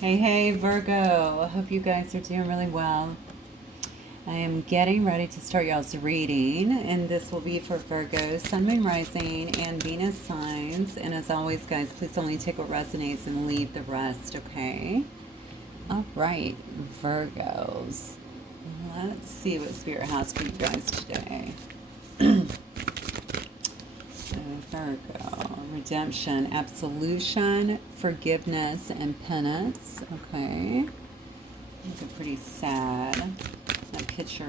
Hey, Virgo. I hope you guys are doing really well. I am getting ready to start y'all's reading, and this will be for Virgo, Sun, Moon, Rising, and Venus signs. And as always, guys, please only take what resonates and leave the rest, okay? All right, Virgos. Let's see what Spirit has for you guys today. So, Virgo, redemption, absolution, forgiveness, and penance. Okay. These are pretty sad. That picture.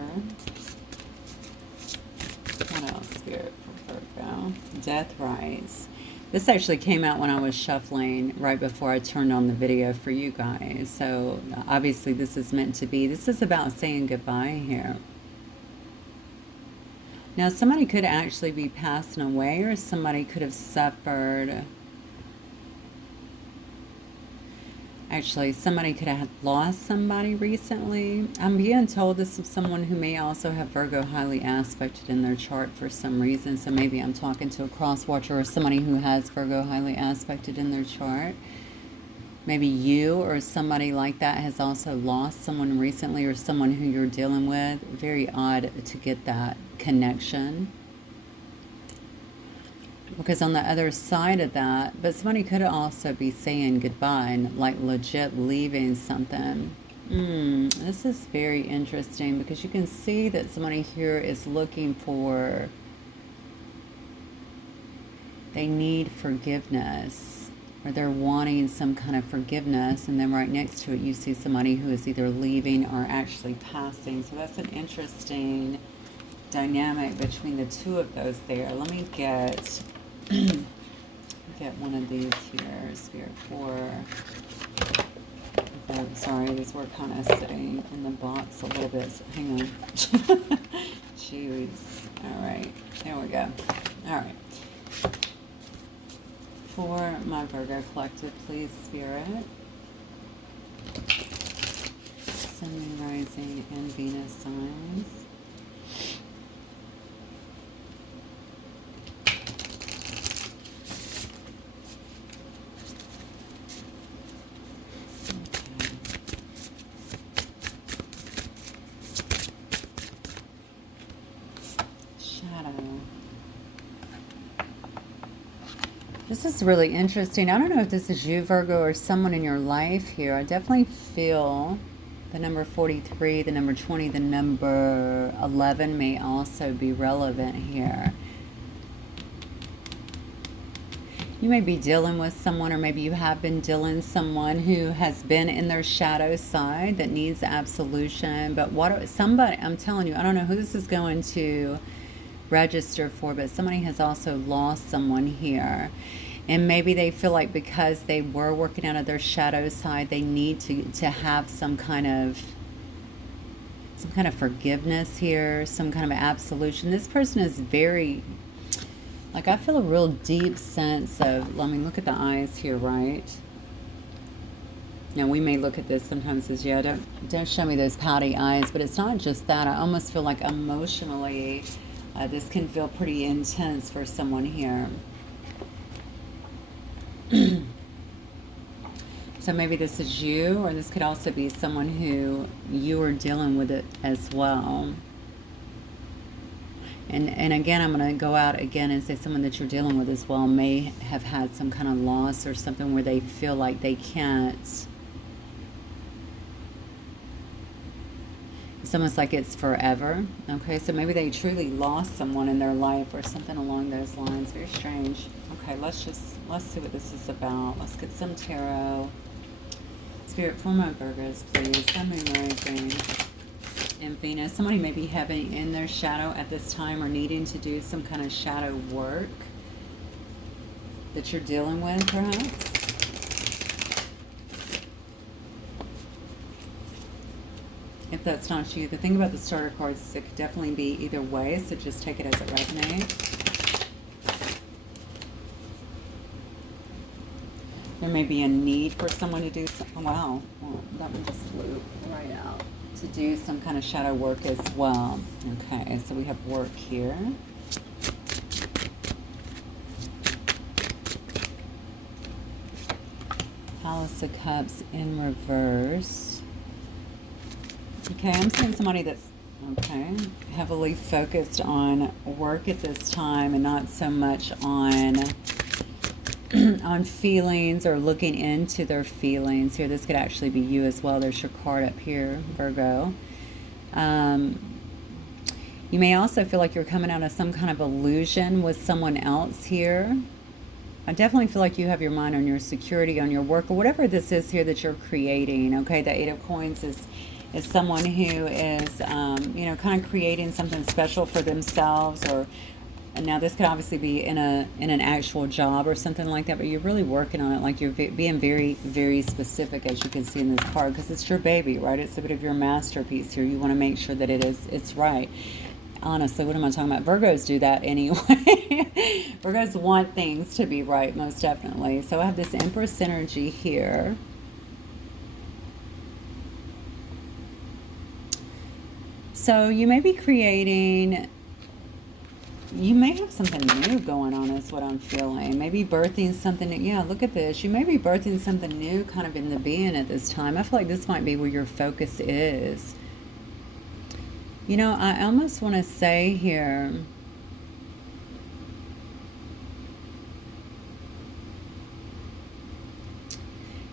What else, Spirit, for Virgo? Death rise. This actually came out when I was shuffling right before I turned on the video for you guys. So obviously this is meant to be. This is about saying goodbye here. Now, somebody could actually be passing away, or somebody could have suffered. Actually, somebody could have lost somebody recently. I'm being told this is someone who may also have Virgo highly aspected in their chart for some reason. So maybe I'm talking to a cross watcher or somebody who has Virgo highly aspected in their chart. Maybe you or somebody like that has also lost someone recently, or someone who you're dealing with. Very odd to get that connection. Because on the other side of that, but somebody could also be saying goodbye and like legit leaving something. This is very interesting because you can see that somebody here is looking for, they need forgiveness, or they're wanting some kind of forgiveness, and then right next to it you see somebody who is either leaving or actually passing. So that's an interesting dynamic between the two of those there. Let me get one of these here, Spirit, for, oh, sorry, these were kind of sitting in the box a little bit, so hang on. Jeez. All right, there we go. All right. For my Virgo collective, please, Spirit. Sun, Moon, Rising, and Venus signs. This is really interesting. I don't know if this is you, Virgo, or someone in your life here. I definitely feel the number 43, the number 20, the number 11 may also be relevant here. You may be dealing with someone, or maybe you have been dealing with someone who has been in their shadow side that needs absolution. But somebody, I'm telling you, I don't know who this is going to register for, but somebody has also lost someone here, and maybe they feel like because they were working out of their shadow side, they need to have some kind of forgiveness here, some kind of absolution. This person is very, like, I feel a real deep sense of, let me look at the eyes here, right? Now, we may look at this sometimes as, yeah, don't show me those pouty eyes, but it's not just that. I almost feel like emotionally, this can feel pretty intense for someone here. So maybe this is you, or this could also be someone who you are dealing with it as well. And again, I'm going to go out again and say someone that you're dealing with as well may have had some kind of loss or something where they feel like they can't. It's almost like it's forever. Okay, so maybe they truly lost someone in their life or something along those lines. Very strange. Okay, let's see what this is about. Let's get some tarot. Spirit, for my Virgos, please. Sun, Moon, Rising, and Venus. Somebody may be having in their shadow at this time, or needing to do some kind of shadow work that you're dealing with, perhaps. If that's not you, the thing about the starter cards is it could definitely be either way, so just take it as it resonates. There may be a need for someone to do something. Wow, well, that one just flew right out. To do some kind of shadow work as well. Okay, so we have work here. Palace of Cups in reverse. Okay, I'm seeing somebody that's, okay, heavily focused on work at this time and not so much on on feelings or looking into their feelings here. This could actually be you as well. There's your card up here, Virgo. You may also feel like you're coming out of some kind of illusion with someone else here. I definitely feel like you have your mind on your security, on your work, or whatever this is here that you're creating. Okay, the Eight of Coins is someone who is, you know, kind of creating something special for themselves, or and now this could obviously be in an actual job or something like that, but you're really working on it. Like you're being very, very specific, as you can see in this card, because it's your baby, right? It's a bit of your masterpiece here. You want to make sure that it's right. Honestly, what am I talking about? Virgos do that anyway. Virgos want things to be right, most definitely. So I have this Empress energy here. So you may be creating, you may have something new going on is what I'm feeling. Maybe birthing something new. Yeah, look at this. You may be birthing something new kind of in the being at this time. I feel like this might be where your focus is. You know, I almost want to say here,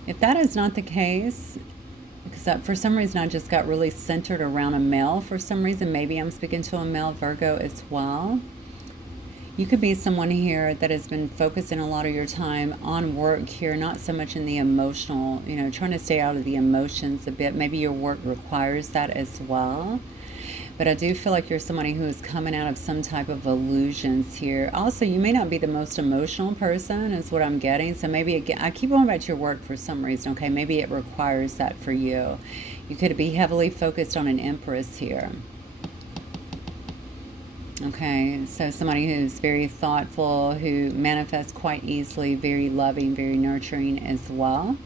if that is not the case, because for some reason I just got really centered around a male for some reason. Maybe I'm speaking to a male Virgo as well. You could be someone here that has been focusing a lot of your time on work here, not so much in the emotional, you know, trying to stay out of the emotions a bit. Maybe your work requires that as well. But I do feel like you're somebody who is coming out of some type of illusions here. Also, you may not be the most emotional person is what I'm getting. So maybe, again, I keep going back to your work for some reason. Okay, maybe it requires that for you. You could be heavily focused on an Empress here. Okay, so somebody who's very thoughtful, who manifests quite easily, very loving, very nurturing as well.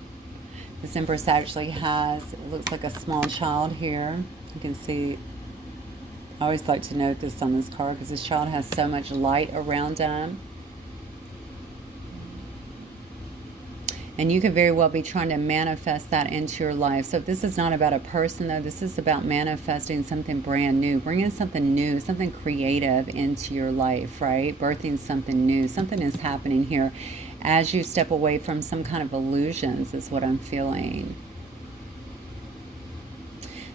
This Empress actually has, it looks like a small child here. You can see, I always like to note this on this card because this child has so much light around them. And you could very well be trying to manifest that into your life. So if this is not about a person, though, this is about manifesting something brand new, bringing something new, something creative into your life, right? Birthing something new. Something is happening here as you step away from some kind of illusions is what I'm feeling.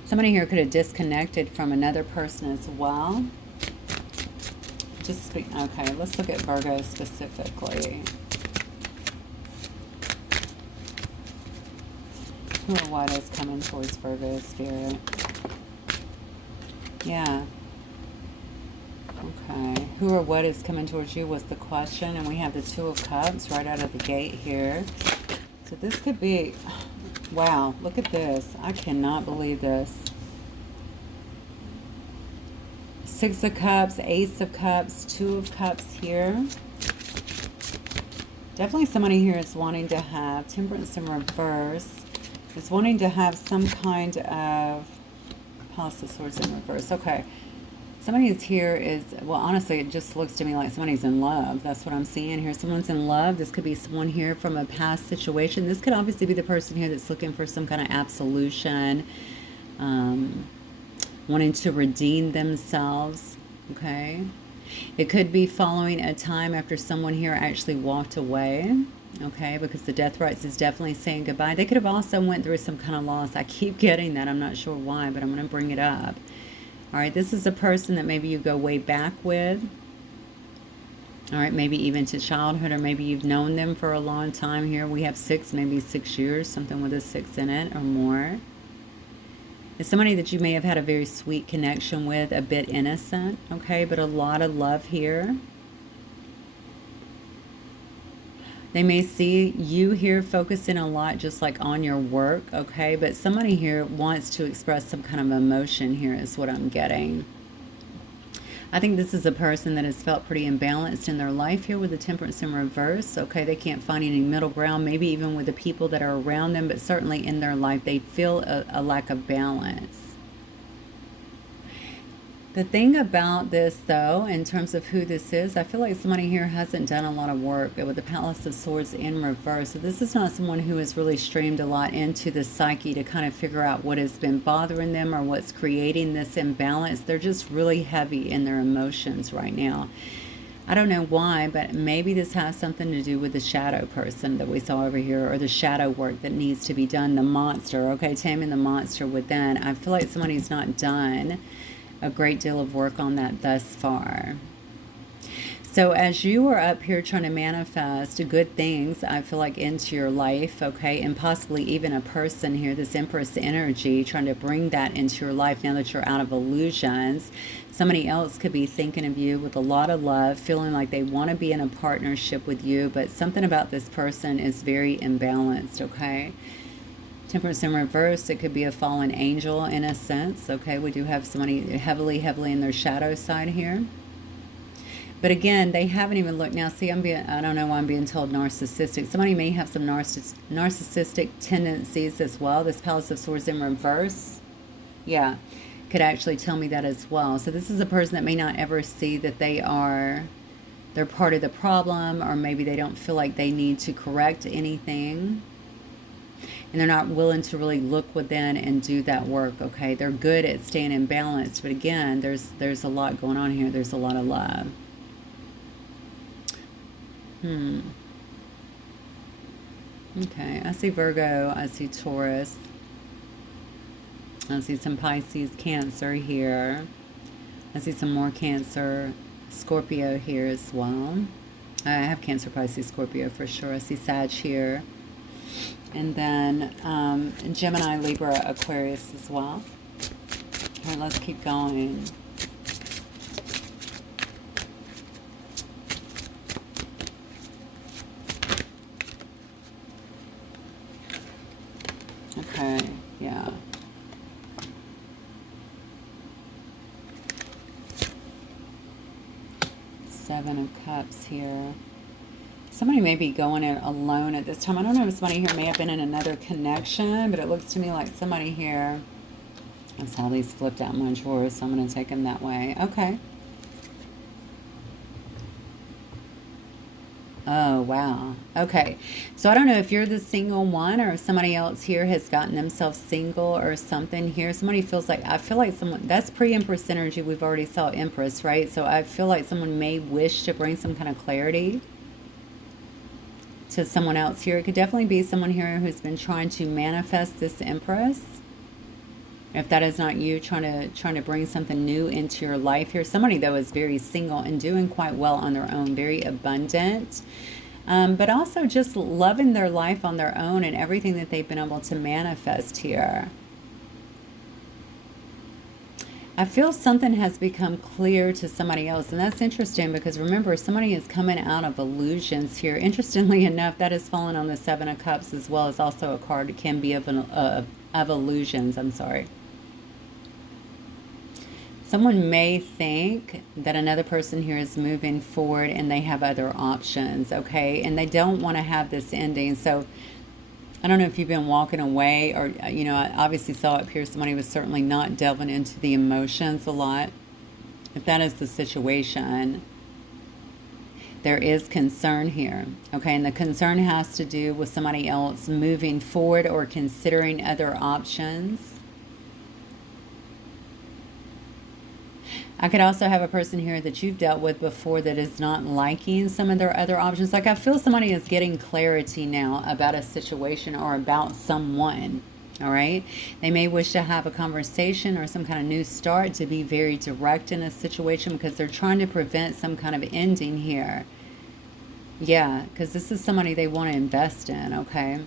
Somebody here could have disconnected from another person as well. Okay, let's look at Virgo specifically. Who or what is coming towards Virgo spirit? Yeah. Okay. Who or what is coming towards you was the question. And we have the Two of Cups right out of the gate here. So this could be... Wow, look at this. I cannot believe this. Six of Cups, Ace of Cups, Two of Cups here. Definitely somebody here is wanting to have Temperance in reverse. Is wanting to have some kind of Palace of Swords in reverse. Okay. Somebody is here is, well, honestly, it just looks to me like somebody's in love. That's what I'm seeing here. Someone's in love. This could be someone here from a past situation. This could obviously be the person here that's looking for some kind of absolution, wanting to redeem themselves, okay? It could be following a time after someone here actually walked away, okay, because the death rites is definitely saying goodbye. They could have also went through some kind of loss. I keep getting that. I'm not sure why, but I'm going to bring it up. All right, this is a person that maybe you go way back with. All right, maybe even to childhood, or maybe you've known them for a long time here. We have 6, maybe 6 years, something with a 6 in it or more. It's somebody that you may have had a very sweet connection with, a bit innocent, okay, but a lot of love here. They may see you here focusing a lot just like on your work, okay? But somebody here wants to express some kind of emotion here is what I'm getting. I think this is a person that has felt pretty imbalanced in their life here with the Temperance in reverse, okay? They can't find any middle ground, maybe even with the people that are around them, but certainly in their life, they feel a lack of balance. The thing about this, though, in terms of who this is, I feel like somebody here hasn't done a lot of work with the Palace of Swords in reverse. So this is not someone who has really streamed a lot into the psyche to kind of figure out what has been bothering them or what's creating this imbalance. They're just really heavy in their emotions right now. I don't know why, but maybe this has something to do with the shadow person that we saw over here, or the shadow work that needs to be done, the monster, okay, taming the monster within. I feel like somebody's not done a great deal of work on that thus far. So as you are up here trying to manifest good things, I feel like, into your life, okay, and possibly even a person here, this Empress energy, trying to bring that into your life now that you're out of illusions. Somebody else could be thinking of you with a lot of love, feeling like they want to be in a partnership with you, but something about this person is very imbalanced, okay? Temperance in reverse, it could be a fallen angel in a sense, okay? We do have somebody heavily in their shadow side here. But again, they haven't even looked. Now, see, I don't know why I'm being told narcissistic. Somebody may have some narcissistic tendencies as well. This Palace of Swords in reverse, yeah, could actually tell me that as well. So this is a person that may not ever see that they're part of the problem, or maybe they don't feel like they need to correct anything. And they're not willing to really look within and do that work, okay? They're good at staying in balance. But again, there's a lot going on here. There's a lot of love. Okay, I see Virgo, I see Taurus, I see some Pisces, Cancer here. I see some more Cancer, Scorpio here as well. I have Cancer, Pisces, Scorpio for sure. I see Sag here. And then Gemini, Libra, Aquarius as well. All right, let's keep going. Okay, yeah. Seven of Cups here. Somebody may be going in alone at this time. I don't know if somebody here may have been in another connection, but it looks to me like somebody here... I saw these flipped out in my drawers, so I'm going to take them that way. Okay. Oh, wow. Okay. So I don't know if you're the single one, or if somebody else here has gotten themselves single or something here. Somebody feels like, I feel like someone, that's pre-Empress energy. We've already saw Empress, right? So I feel like someone may wish to bring some kind of clarity to someone else here. It could definitely be someone here who's been trying to manifest this Empress. If that is not you, trying to bring something new into your life here. Somebody, though, is very single and doing quite well on their own, very abundant, but also just loving their life on their own and everything that they've been able to manifest here. I feel something has become clear to somebody else, and that's interesting because remember, somebody is coming out of illusions here. Interestingly enough, that has fallen on the Seven of Cups, as well as also a card that can be of illusions. I'm sorry. Someone may think that another person here is moving forward and they have other options, okay? And they don't want to have this ending. So I don't know if you've been walking away, or, you know, I obviously saw up here somebody was certainly not delving into the emotions a lot. If that is the situation, there is concern here, okay? And the concern has to do with somebody else moving forward or considering other options. I could also have a person here that you've dealt with before that is not liking some of their other options. Like, I feel somebody is getting clarity now about a situation or about someone, all right? They may wish to have a conversation or some kind of new start, to be very direct in a situation, because they're trying to prevent some kind of ending here. Yeah, because this is somebody they want to invest in, okay?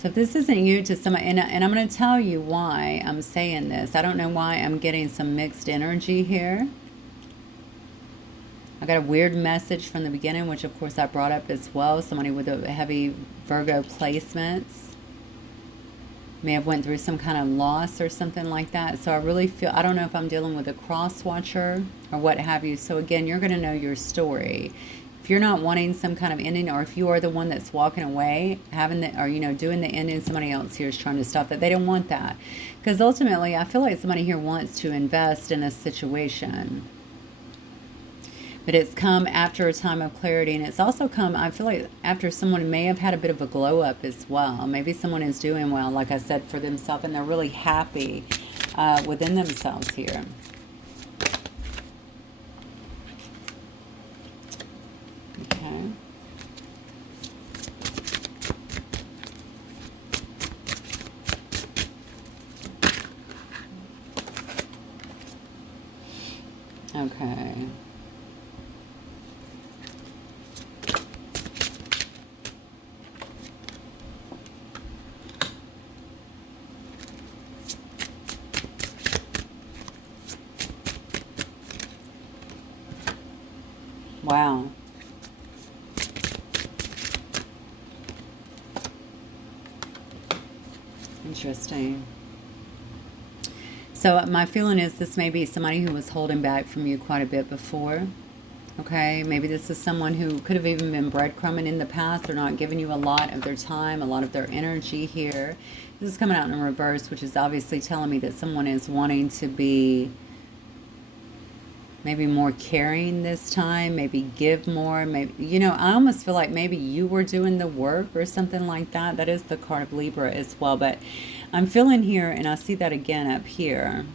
So if this isn't you, to somebody, and I'm going to tell you why I'm saying this. I don't know why I'm getting some mixed energy here. I got a weird message from the beginning, which of course I brought up as well. Somebody with a heavy Virgo placements may have went through some kind of loss or something like that. So I really feel, I don't know if I'm dealing with a cross watcher or what have you. So again, you're going to know your story. If if you're not wanting some kind of ending, or if you are the one that's walking away, having the, or, you know, doing the ending, somebody else here is trying to stop that. They don't want that. Because ultimately, I feel like somebody here wants to invest in a situation. But it's come after a time of clarity, and it's also come, I feel like, after someone may have had a bit of a glow up as well. Maybe someone is doing well, like I said, for themselves, and they're really happy within themselves here. Okay. Okay. Wow. Interesting. So my feeling is this may be somebody who was holding back from you quite a bit before. Okay, maybe this is someone who could have even been breadcrumbing in the past. They're not giving you a lot of their time, a lot of their energy here. This is coming out in reverse, which is obviously telling me that someone is wanting to be maybe more caring this time, maybe give more, maybe, you know, I almost feel like maybe you were doing the work or something like that. That is the card of Libra as well, but I'm feeling here, and I see that again up here.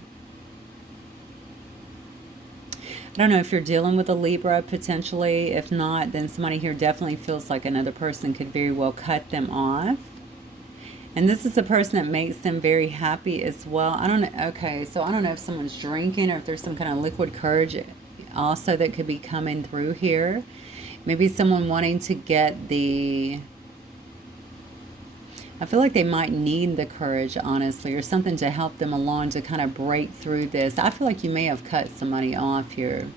I don't know if you're dealing with a Libra potentially. If not, then somebody here definitely feels like another person could very well cut them off. And this is a person that makes them very happy as well. I don't know. Okay, so I don't know if someone's drinking or if there's some kind of liquid courage also that could be coming through here. Maybe someone wanting to get the... I feel like they might need the courage, honestly, or something to help them along to kind of break through this. I feel like you may have cut somebody off here.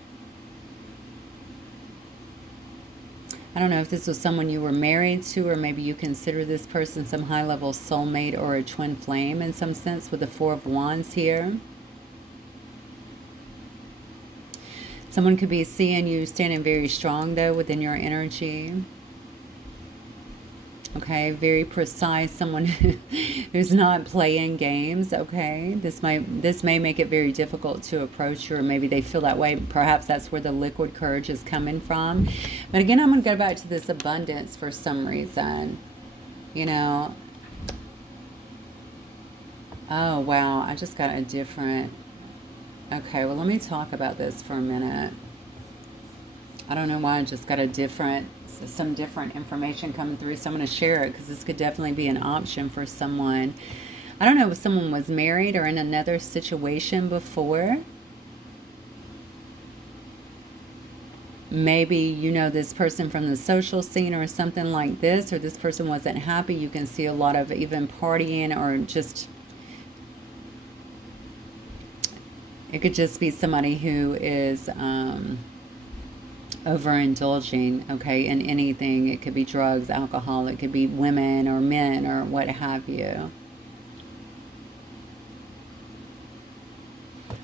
I don't know if this was someone you were married to, or maybe you consider this person some high-level soulmate or a twin flame in some sense with the Four of Wands here. Someone could be seeing you standing very strong, though, within your energy. Okay, very precise, someone who's not playing games. Okay, this may make it very difficult to approach you, or maybe they feel that way. Perhaps that's where the liquid courage is coming from. But again, I'm going to go back to this abundance for some reason. You know, oh wow, I just got a different... Okay, well, let me talk about this for a minute. I don't know why I just got some different information coming through, so I'm going to share it because this could definitely be an option for someone. I don't know if someone was married or in another situation before. Maybe you know this person from the social scene or something like this, or this person wasn't happy. You can see a lot of even partying, or just... It could just be somebody who is... overindulging, okay, in anything. It could be drugs, alcohol, it could be women or men or what have you.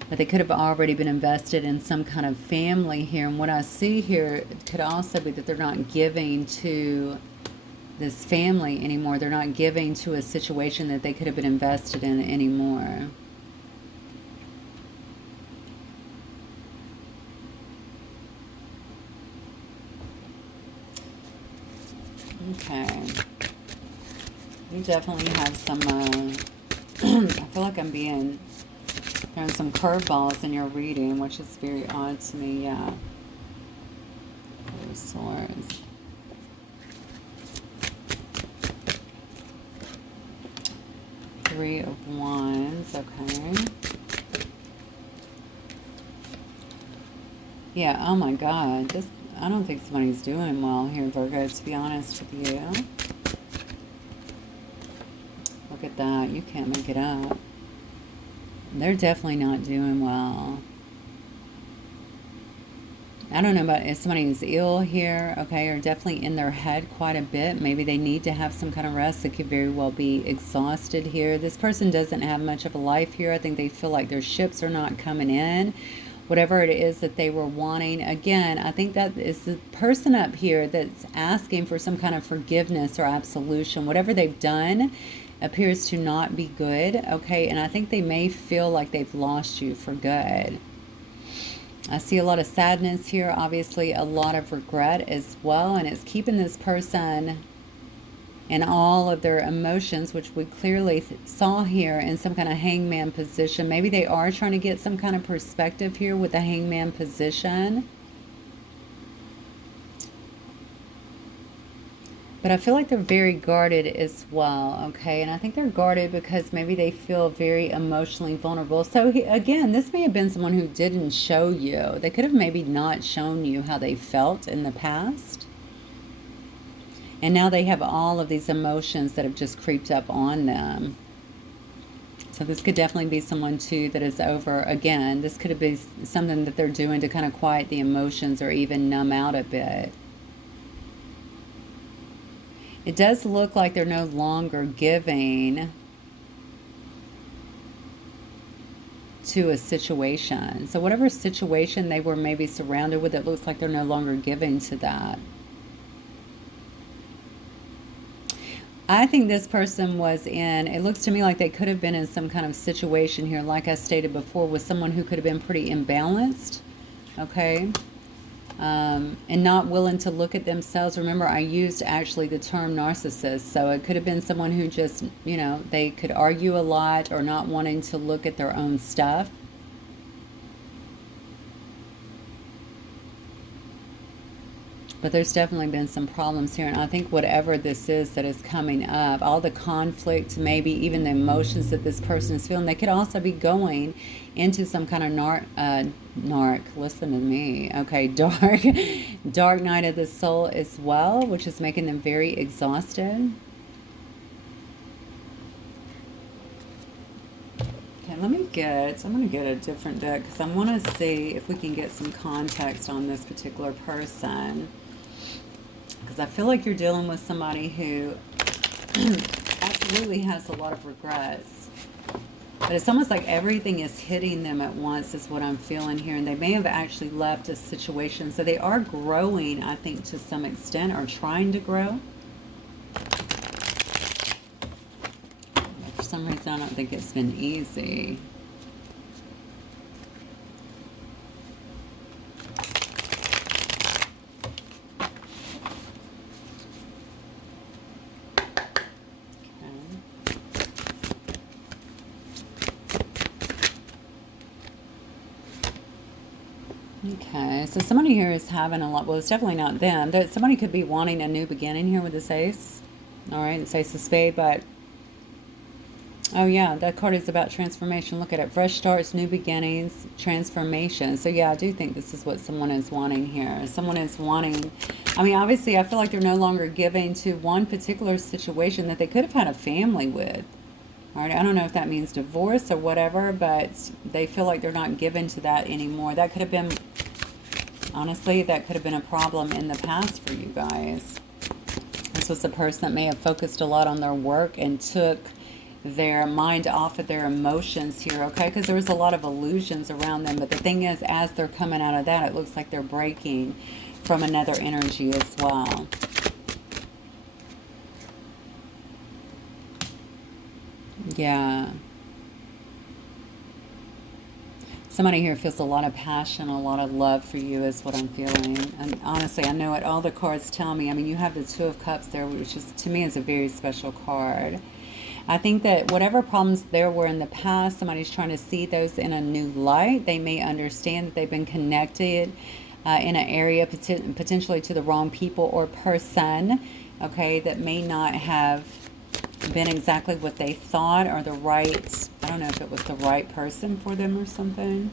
But they could have already been invested in some kind of family here. And what I see here could also be that they're not giving to this family anymore. They're not giving to a situation that they could have been invested in anymore. Okay. You definitely have some, I feel like I'm being thrown some curveballs in your reading, which is very odd to me, yeah. Four of Swords. Three of Wands, okay. Yeah, oh my God, this... I don't think somebody's doing well here, Virgo, to be honest with you. Look at that. You can't make it up. They're definitely not doing well. I don't know about if somebody is ill here, okay, or definitely in their head quite a bit. Maybe they need to have some kind of rest. They could very well be exhausted here. This person doesn't have much of a life here. I think they feel like their ships are not coming in, whatever it is that they were wanting. Again, I think that is the person up here that's asking for some kind of forgiveness or absolution. Whatever they've done appears to not be good, okay? And I think they may feel like they've lost you for good. I see a lot of sadness here, obviously a lot of regret as well, and it's keeping this person and all of their emotions, which we clearly saw here, in some kind of hangman position. Maybe they are trying to get some kind of perspective here with the hangman position. But I feel like they're very guarded as well, okay? And I think they're guarded because maybe they feel very emotionally vulnerable. So again, this may have been someone who didn't show you. They could have maybe not shown you how they felt in the past. And now they have all of these emotions that have just creeped up on them. So this could definitely be someone too that is over, again, this could be something that they're doing to kind of quiet the emotions or even numb out a bit. It does look like they're no longer giving to a situation. So whatever situation they were maybe surrounded with, it looks like they're no longer giving to that. I think this person was in, it looks to me like they could have been in some kind of situation here, like I stated before, with someone who could have been pretty imbalanced, okay? And not willing to look at themselves. Remember, I used actually the term narcissist, so it could have been someone who just, you know, they could argue a lot or not wanting to look at their own stuff. But there's definitely been some problems here, and I think whatever this is that is coming up, all the conflict, maybe even the emotions that this person is feeling, they could also be going into some kind of listen to me, okay, dark night of the soul as well, which is making them very exhausted. Okay, I'm going to get a different deck because I want to see if we can get some context on this particular person. Because I feel like you're dealing with somebody who absolutely has a lot of regrets. But it's almost like everything is hitting them at once is what I'm feeling here. And they may have actually left a situation. So they are growing, I think, to some extent, or trying to grow. For some reason, I don't think it's been easy. Okay, so somebody here is having a lot, well, it's definitely not them. Somebody could be wanting a new beginning here with this ace. All right, it's ace of spade, but, oh yeah, that card is about transformation. Look at it, fresh starts, new beginnings, transformation. So yeah, I do think this is what someone is wanting here. Someone is wanting, I mean, obviously, I feel like they're no longer giving to one particular situation that they could have had a family with. All right, I don't know if that means divorce or whatever, but they feel like they're not given to that anymore. That could have been, honestly, that could have been a problem in the past for you guys. This was a person that may have focused a lot on their work and took their mind off of their emotions here, okay? Because there was a lot of illusions around them. But the thing is, as they're coming out of that, it looks like they're breaking from another energy as well. Yeah. Somebody here feels a lot of passion, a lot of love for you is what I'm feeling. And honestly, I know what all the cards tell me. I mean, you have the Two of Cups there, which is, to me, is a very special card. I think that whatever problems there were in the past, somebody's trying to see those in a new light. They may understand that they've been connected in an area potentially to the wrong people or person, okay, that may not have been exactly what they thought, or the right, I don't know if it was the right person for them or something.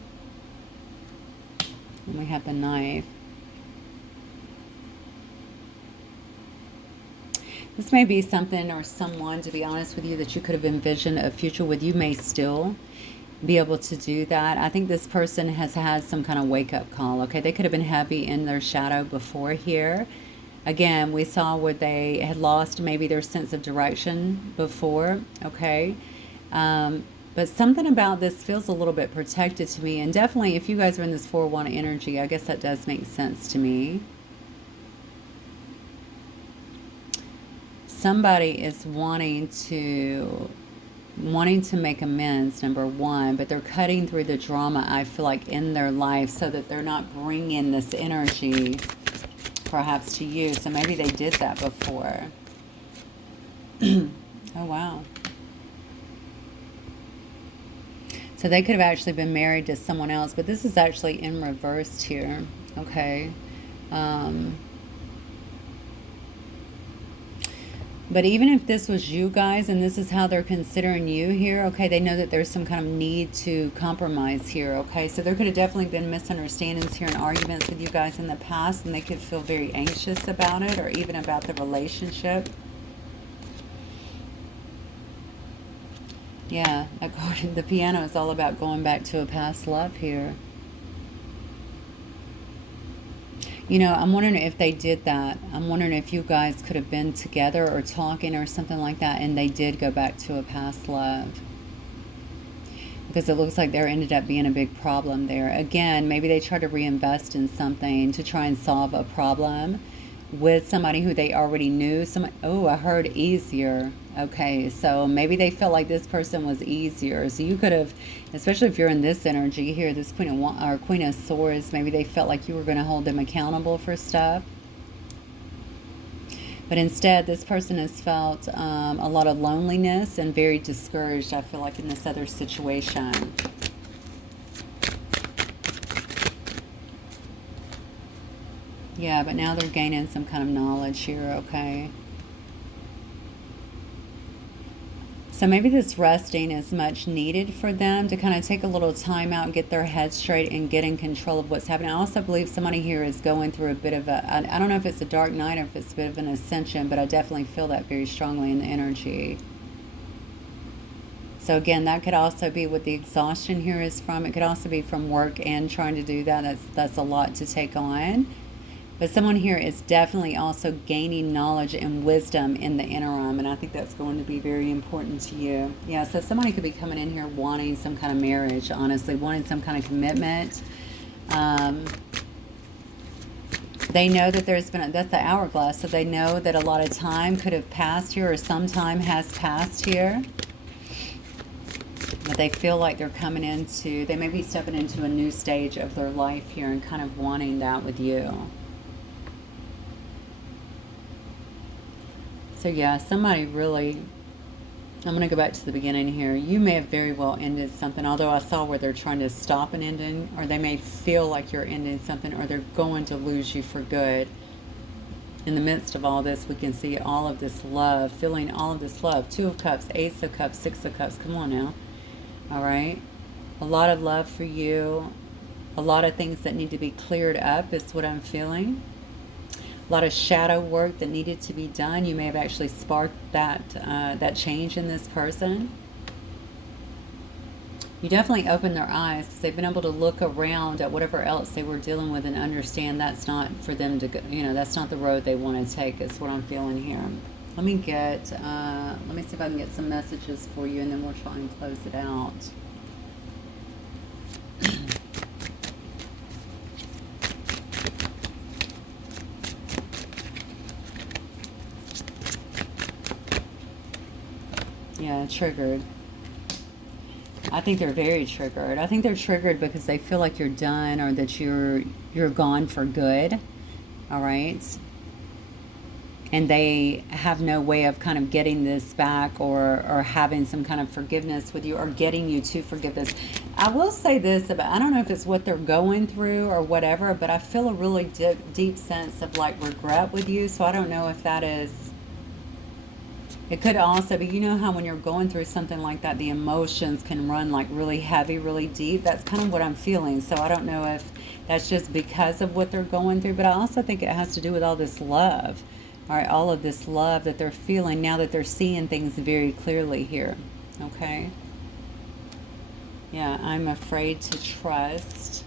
And we have the knife. This may be something or someone, to be honest with you, that you could have envisioned a future with. You may still be able to do that. I think this person has had some kind of wake-up call, okay? They could have been heavy in their shadow before here. Again, we saw where they had lost maybe their sense of direction before, okay? But But something about this feels a little bit protected to me. And definitely, if you guys are in this 4-1 energy, I guess that does make sense to me. Somebody is wanting to make amends, number one, but they're cutting through the drama, I feel like, in their life so that they're not bringing this energy perhaps to you. So maybe they did that before. Oh, wow. So they could have actually been married to someone else, but this is actually in reverse here. Okay. But even if this was you guys and this is how they're considering you here, okay, they know that there's some kind of need to compromise here, okay? So there could have definitely been misunderstandings here and arguments with you guys in the past, and they could feel very anxious about it or even about the relationship. Yeah, according the piano is all about going back to a past love here. You know, I'm wondering if they did that. I'm wondering if you guys could have been together or talking or something like that, and they did go back to a past love. Because it looks like there ended up being a big problem there. Again, maybe they tried to reinvest in something to try and solve a problem with somebody who they already knew. Oh, I heard easier. Okay, so maybe they felt like this person was easier. So you could have, especially if you're in this energy here, this Queen of Swords, maybe they felt like you were going to hold them accountable for stuff. But instead, this person has felt a lot of loneliness and very discouraged, I feel like, in this other situation. Yeah, but now they're gaining some kind of knowledge here, okay? So maybe this resting is much needed for them to kind of take a little time out and get their head straight and get in control of what's happening. I also believe somebody here is going through a bit of a, I don't know if it's a dark night or if it's a bit of an ascension, but I definitely feel that very strongly in the energy. So again, that could also be what the exhaustion here is from. It could also be from work and trying to do that. That's a lot to take on. But someone here is definitely also gaining knowledge and wisdom in the interim, and I think that's going to be very important to you. Yeah, so somebody could be coming in here wanting some kind of marriage, honestly, wanting some kind of commitment. They know that there's been, that's the hourglass, so they know that a lot of time could have passed here or some time has passed here. But they feel like they're coming into, they may be stepping into a new stage of their life here and kind of wanting that with you. So yeah, somebody really, I'm going to go back to the beginning here. You may have very well ended something, although I saw where they're trying to stop an ending, or they may feel like you're ending something, or they're going to lose you for good. In the midst of all this, we can see all of this love, feeling all of this love. 2 of Cups, Ace of Cups, 6 of Cups. Come on now. All right. A lot of love for you. A lot of things that need to be cleared up is what I'm feeling. A lot of shadow work that needed to be done. You may have actually sparked that change in this person. You definitely opened their eyes because they've been able to look around at whatever else they were dealing with and understand that's not for them to go, you know, that's not the road they want to take, is what I'm feeling here. Let me see if I can get some messages for you, and then we'll try and close it out. Yeah, triggered. I think they're very triggered. I think they're triggered because they feel like you're done, or that you're gone for good. All right. And they have no way of kind of getting this back, or having some kind of forgiveness with you, or getting you to forgive this. I will say this about, I don't know if it's what they're going through or whatever, but I feel a really deep sense of like regret with you. So I don't know if that is, it could also be, you know how when you're going through something like that, the emotions can run like really heavy, really deep. That's kind of what I'm feeling. So I don't know if that's just because of what they're going through, but I also think it has to do with all this love. All right, all of this love that they're feeling now that they're seeing things very clearly here. Okay? Yeah, I'm afraid to trust.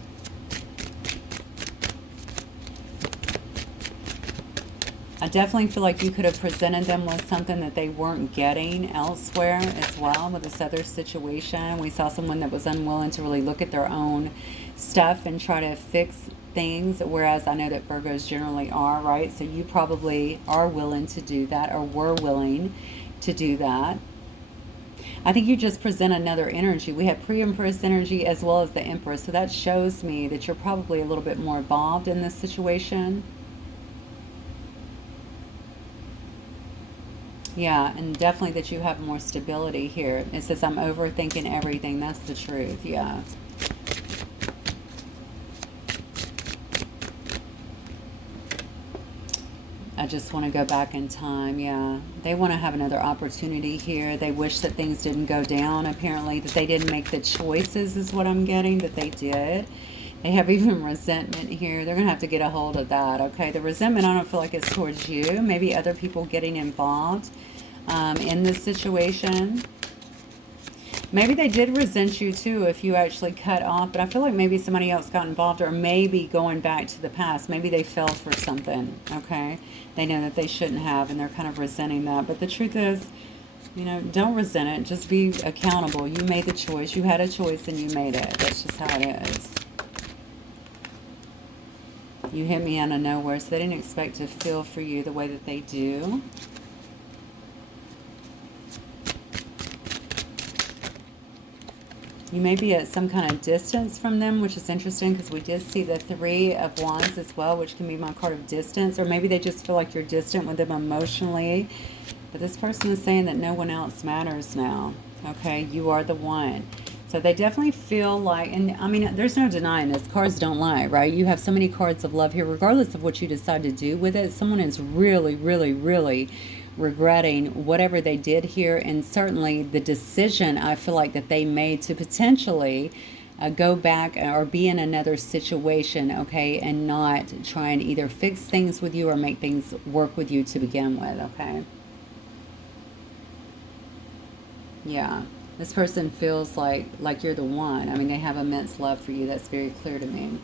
I definitely feel like you could have presented them with something that they weren't getting elsewhere as well with this other situation. We saw someone that was unwilling to really look at their own stuff and try to fix things, whereas I know that Virgos generally are, right? So you probably are willing to do that, or were willing to do that. I think you just present another energy. We have pre-empress energy as well as the empress. So that shows me that you're probably a little bit more involved in this situation. Yeah, and definitely that you have more stability here. It says, I'm overthinking everything. That's the truth. Yeah. I just want to go back in time. Yeah. They want to have another opportunity here. They wish that things didn't go down, apparently, that they didn't make the choices, is what I'm getting, that they did. They have even resentment here. They're going to have to get a hold of that, okay? The resentment, I don't feel like it's towards you. Maybe other people getting involved in this situation. Maybe they did resent you too if you actually cut off, but I feel like maybe somebody else got involved, or maybe going back to the past. Maybe they fell for something, okay? They know that they shouldn't have, and they're kind of resenting that. But the truth is, you know, don't resent it. Just be accountable. You made the choice. You had a choice and you made it. That's just how it is. You hit me out of nowhere, so they didn't expect to feel for you the way that they do. You may be at some kind of distance from them, which is interesting because we did see the Three of Wands as well, which can be my card of distance. Or maybe they just feel like you're distant with them emotionally. But this person is saying that no one else matters now. Okay, you are the one. So they definitely feel like, and I mean, there's no denying this. Cards don't lie, right? You have so many cards of love here, regardless of what you decide to do with it. Someone is really, really, really regretting whatever they did here, and certainly the decision I feel like that they made to potentially go back or be in another situation, okay, and not try and either fix things with you or make things work with you to begin with, okay? Yeah. This person feels like you're the one. I mean, they have immense love for you. That's very clear to me.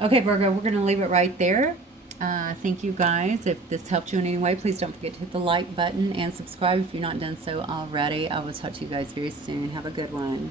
Okay, Virgo, we're going to leave it right there. Thank you guys. If this helped you in any way, please don't forget to hit the like button and subscribe if you've not done so already. I will talk to you guys very soon. Have a good one.